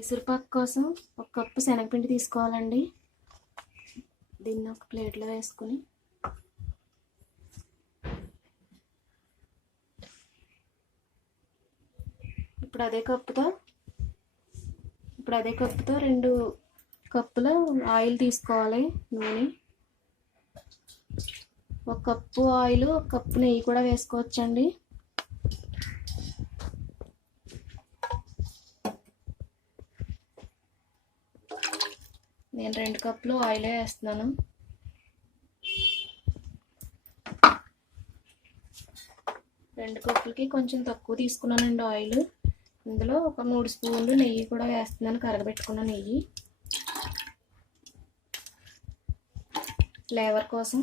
మైసూర్పాకు కోసం 1 కప్పు శనగపిండి తీసుకోవాలండి. దీన్ని ఒక ప్లేట్లో వేసుకుని ఇప్పుడు అదే కప్పుతో 2 కప్పుల ఆయిల్ తీసుకోవాలి. నూనె 1 కప్పు ఆయిల్, 1 కప్పు నెయ్యి కూడా వేసుకోవచ్చండి. నేను 2 కప్పులు ఆయిలే వేస్తున్నాను. రెండు కప్పులకి కొంచెం తక్కువ తీసుకున్నానండి ఆయిల్. ఇందులో ఒక 3 స్పూన్లు నెయ్యి కూడా వేస్తున్నాను, కరగబెట్టుకున్న నెయ్యి, ఫ్లేవర్ కోసం.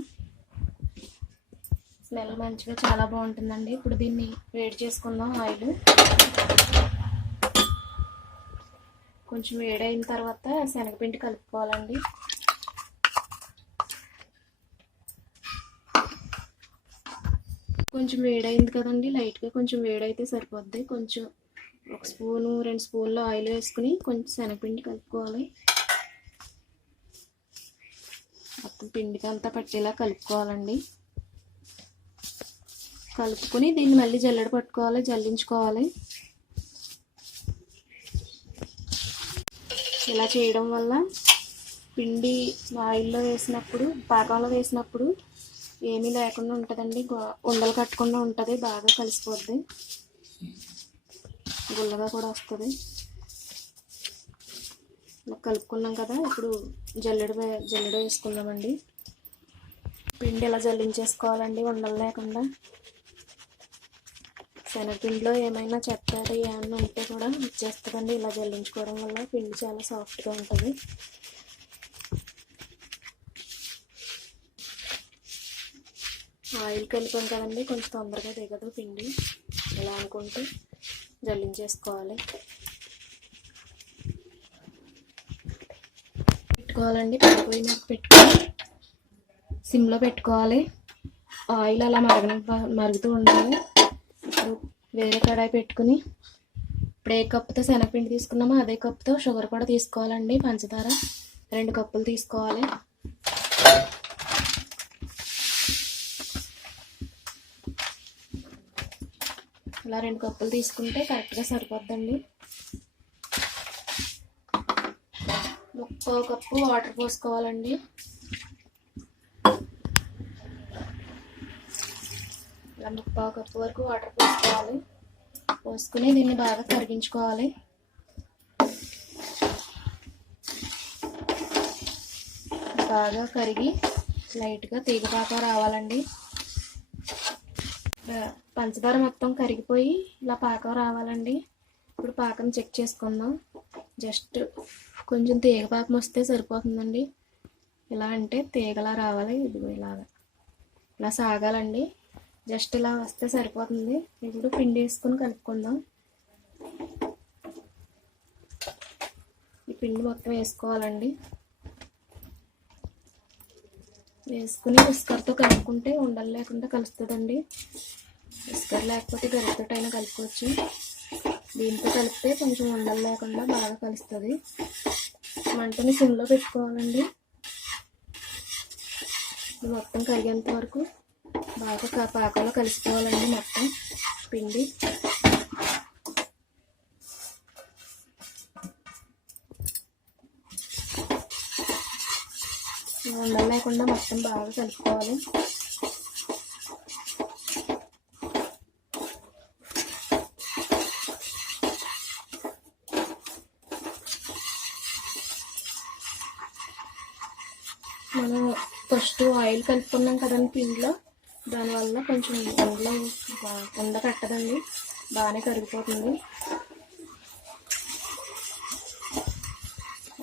స్మెల్ మంచిగా చాలా బాగుంటుందండి. ఇప్పుడు దీన్ని వేడి చేసుకుందాం. ఆయిల్ కొంచెం వేడైన తర్వాత శనగపిండి కలుపుకోవాలండి. కొంచెం వేడైంది కదండి, లైట్గా కొంచెం వేడైతే సరిపోద్ది. కొంచెం 1 స్పూను 2 స్పూన్లు ఆయిల్ వేసుకుని కొంచెం శనగపిండి కలుపుకోవాలి. మొత్తం పిండికి అంతా పట్టేలా కలుపుకోవాలండి. కలుపుకొని దీన్ని మళ్ళీ జల్లించుకోవాలి. ఇలా చేయడం వల్ల పిండి ఆయిల్లో వేసినప్పుడు, పాకంలో వేసినప్పుడు ఏమీ లేకుండా ఉంటుందండి. ఉండలు కట్టకుండా ఉంటుంది, బాగా కలిసిపోద్ది, గుల్లగా కూడా వస్తుంది. ఇలా కలుపుకున్నాం కదా, ఇప్పుడు జల్లెడ వేసుకుందామండి. పిండి ఇలా జల్లించేసుకోవాలండి, ఉండలు లేకుండా. శనగపిండిలో ఏమైనా చెత్త ఏమన్నా ఉంటే కూడా వచ్చేస్తుందండి. ఇలా జల్లించుకోవడం వల్ల పిండి చాలా సాఫ్ట్గా ఉంటుంది. ఆయిల్ కలిపాం కదండి, కొంచెం తొందరగా దిగదు పిండి. ఇలా అనుకుంటూ జల్లించేసుకోవాలి. పెట్టుకోవాలండి. పొయ్యి మీద పెట్టుకొని సిమ్లో పెట్టుకోవాలి. ఆయిల్ అలా మరుగుతూ ఉండాలి. వేరే కడాయి పెట్టుకుని ఇప్పుడు ఏ కప్పుతో శనగపిండి తీసుకున్నామో అదే కప్పుతో షుగర్ కూడా తీసుకోవాలండి. పంచదార 2 కప్పులు తీసుకోవాలి. ఇలా 2 కప్పులు తీసుకుంటే కరెక్ట్గా సరిపోద్దండి. 1/4 కప్పు వాటర్ పోసుకోవాలండి. ఇలా 1/4 కప్పు వరకు వాటర్ పోసుకుని దీన్ని బాగా కరిగించుకోవాలి. బాగా కరిగి లైట్గా తీగపాకం రావాలండి. పంచదార మొత్తం కరిగిపోయి ఇలా పాకం రావాలండి. ఇప్పుడు పాకం చెక్ చేసుకుందాం. జస్ట్ కొంచెం తీగపాకం వస్తే సరిపోతుందండి. ఇలా అంటే తీగలా రావాలి. ఇదిగో ఇలా సాగాలండి. జస్ట్ ఇలా వస్తే సరిపోతుంది. ఇప్పుడు పిండి వేసుకొని కలుపుకుందాం. ఈ పిండి మొత్తం వేసుకోవాలండి. వేసుకుని విస్కర్తో కలుపుకుంటే ఉండలు లేకుండా కలుస్తుందండి. విస్కర్ లేకపోతే గరిటెతోటైనా కలుపుకోవచ్చు. దీంతో కలిపితే కొంచెం ఉండలు లేకుండా బాగా కలుస్తుంది. మంటని సిమ్లో పెట్టుకోవాలండి. ఇది మొత్తం కరిగేంత వరకు బాగా పాకంలో కలిసిపోవాలండి మొత్తం పిండి. ఉండలు లేకుండా మొత్తం బాగా కలుపుకోవాలి. మనం ఫస్ట్ ఆయిల్ కలుపుకున్నాం కదండి పిండిలో, దానివల్ల కొంచెం ఉండ కట్టదండి, బాగానే కరిగిపోతుంది.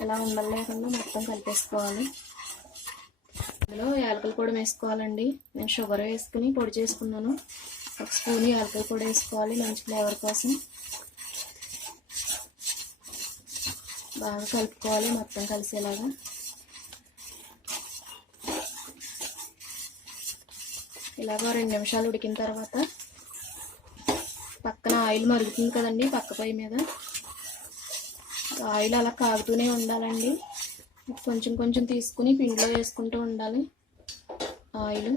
ఇలా ఉండలు లేకుండా మొత్తం కలిపేసుకోవాలి. అందులో యాలకుల పొడి వేసుకోవాలండి. నేను షుగర్ వేసుకుని పొడి చేసుకున్నాను. 1 స్పూన్ యాలకుల పొడి వేసుకోవాలి మంచి ఫ్లేవర్ కోసం. బాగా కలుపుకోవాలి మొత్తం కలిసేలాగా. ఇలాగ 2 నిమిషాలు ఉడికిన తర్వాత పక్కన ఆయిల్ మరుగుతుంది కదండి, పక్క పొయ్యి మీద ఆయిల్ అలా కాగుతూనే ఉండాలండి. కొంచెం కొంచెం తీసుకుని పిండిలో వేసుకుంటూ ఉండాలి. ఆయిల్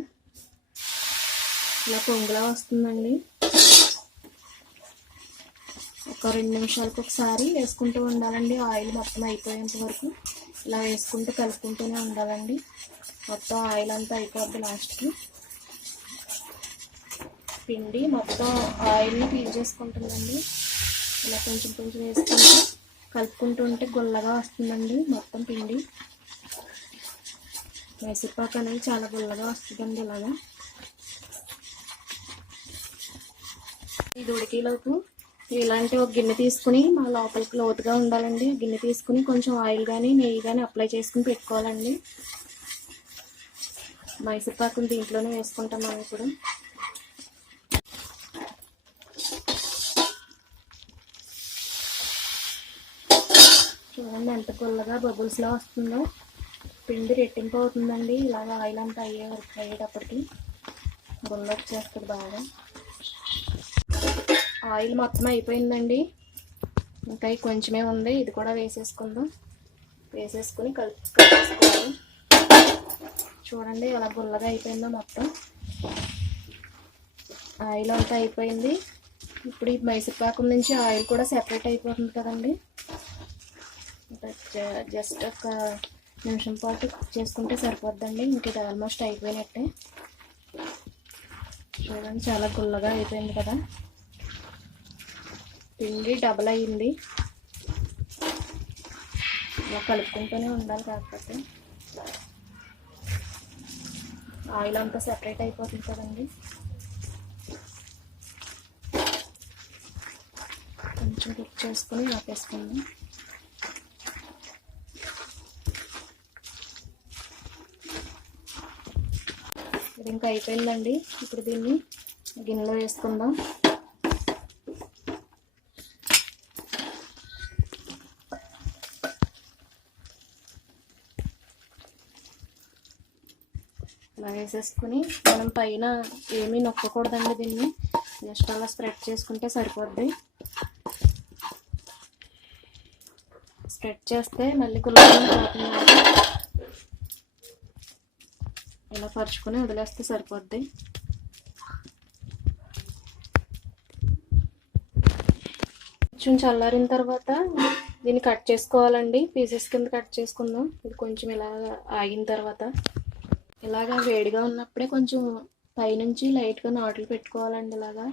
ఇలా పొంగులా వస్తుందండి. ఒక 2 నిమిషాలకు ఒకసారి వేసుకుంటూ ఉండాలండి. ఆయిల్ మొత్తం అయిపోయేంత వరకు ఇలా వేసుకుంటూ కలుపుకుంటూనే ఉండాలండి. మొత్తం ఆయిల్ అంతా అయిపోద్ది. లాస్ట్కి పిండి మొత్తం ఆయిల్ని పీల్చేసుకుంటుందండి. ఇలా కొంచెం కొంచెం వేసుకుంటూ కలుపుకుంటూ ఉంటే గుల్లగా వస్తుందండి మొత్తం పిండి. మైసూర్పాకు అనేది చాలా గుల్లగా వస్తుందండి. ఇలాగా ఇది ఉడికేలోపు ఇలాంటి ఒక గిన్నె తీసుకుని మా లోపలికి లోతుగా ఉండాలండి. గిన్నె తీసుకుని కొంచెం ఆయిల్ కానీ నెయ్యి కానీ అప్లై చేసుకుని పెట్టుకోవాలండి. మైసూర్పాకుని దీంట్లోనే వేసుకుంటాం మనం ఇప్పుడు. చూడండి ఎంత గుల్లగా బబుల్స్లో వస్తుందో. పిండి రెట్టింపు అవుతుందండి. ఇలాగ ఆయిల్ అంతా అయ్యేటప్పటికి గుల్ల వచ్చేస్తుంది బాగా. ఆయిల్ మొత్తం అయిపోయిందండి. ఇంకా కొంచెమే ఉంది. ఇది కూడా వేసేసుకుందాం. వేసేసుకుని కలిపేసుకోవాలి. చూడండి ఎలా గుల్లగా అయిపోయిందో మొత్తం. ఆయిల్ అంతా అయిపోయింది. ఇప్పుడు ఈ మైసూర్పాకు నుంచి ఆయిల్ కూడా సెపరేట్ అయిపోతుంది కదండి. జస్ట్ ఒక నిమిషం పాటు కుక్ చేసుకుంటే సరిపోద్దండి. ఇంక ఇది ఆల్మోస్ట్ అయిపోయినట్టే. చూడండి చాలా గుల్లగా అయిపోయింది కదా. పిండి డబల్ అయ్యింది. ఇలా కలుపుకుంటూనే ఉండాలి. కాకపోతే ఆయిల్ అంతా సెపరేట్ అయిపోతుంది కదండి. కొంచెం కుక్ చేసుకుని ఆపేసుకుందాం. ఇది ఇంకా అయిపోయిందండి. ఇప్పుడు దీన్ని గిన్నెలో వేసుకుందాం. ఇలా వేసేసుకుని మనం పైన ఏమీ నొక్కకూడదండి. దీన్ని జస్ట్ అలా స్ప్రెడ్ చేసుకుంటే సరిపోద్ది. స్ప్రెడ్ చేస్తే మళ్ళీ గుల్లగా పోతుంది. ఇలా పరుచుకొని వదిలేస్తే సరిపోద్ది. కొంచెం చల్లారిన తర్వాత దీన్ని కట్ చేసుకోవాలండి. పీసెస్ కింద కట్ చేసుకుందాం. ఇది కొంచెం ఇలా ఆగిన తర్వాత ఇలాగా వేడిగా ఉన్నప్పుడే కొంచెం పైనుంచి లైట్గా నాట్లు పెట్టుకోవాలండి. ఇలాగా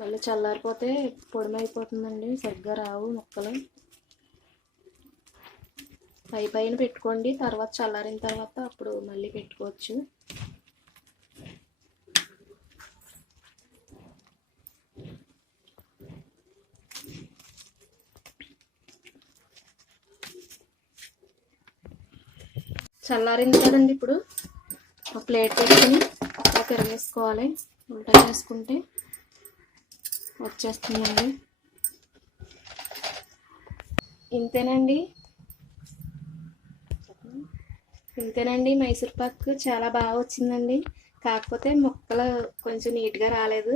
మళ్ళీ చల్లారిపోతే పొడిమైపోతుందండి. సరిగ్గా రావు ముక్కలు. పైన పెట్టుకోండి. తర్వాత చల్లారిన తర్వాత అప్పుడు మళ్ళీ పెట్టుకోవచ్చు. చల్లారింది కదండి. ఇప్పుడు ఒక ప్లేట్ పెట్టుకుని ఇలా తిరగేసుకోవాలి. ఉల్టా చేసుకుంటే వచ్చేస్తుందండి. ఇంతేనండి మైసూర్పాకు చాలా బాగా వచ్చిందండి. కాకపోతే ముక్కలు కొంచెం నీట్గా రాలేదు.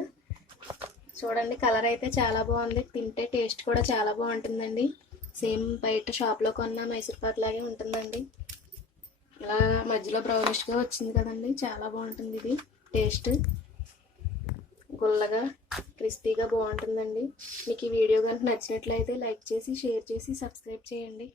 చూడండి కలర్ అయితే చాలా బాగుంది. తింటే టేస్ట్ కూడా చాలా బాగుంటుందండి. సేమ్ బయట షాప్లో కొన్న మైసూర్పాకు లాగే ఉంటుందండి. ఇలా మధ్యలో బ్రౌనిష్గా వచ్చింది కదండి. చాలా బాగుంటుంది ఇది. టేస్ట్ గుల్లగా క్రిస్పీగా బాగుంటుందండి. మీకు ఈ వీడియో కనుక నచ్చినట్లయితే లైక్ చేసి షేర్ చేసి సబ్స్క్రైబ్ చేయండి.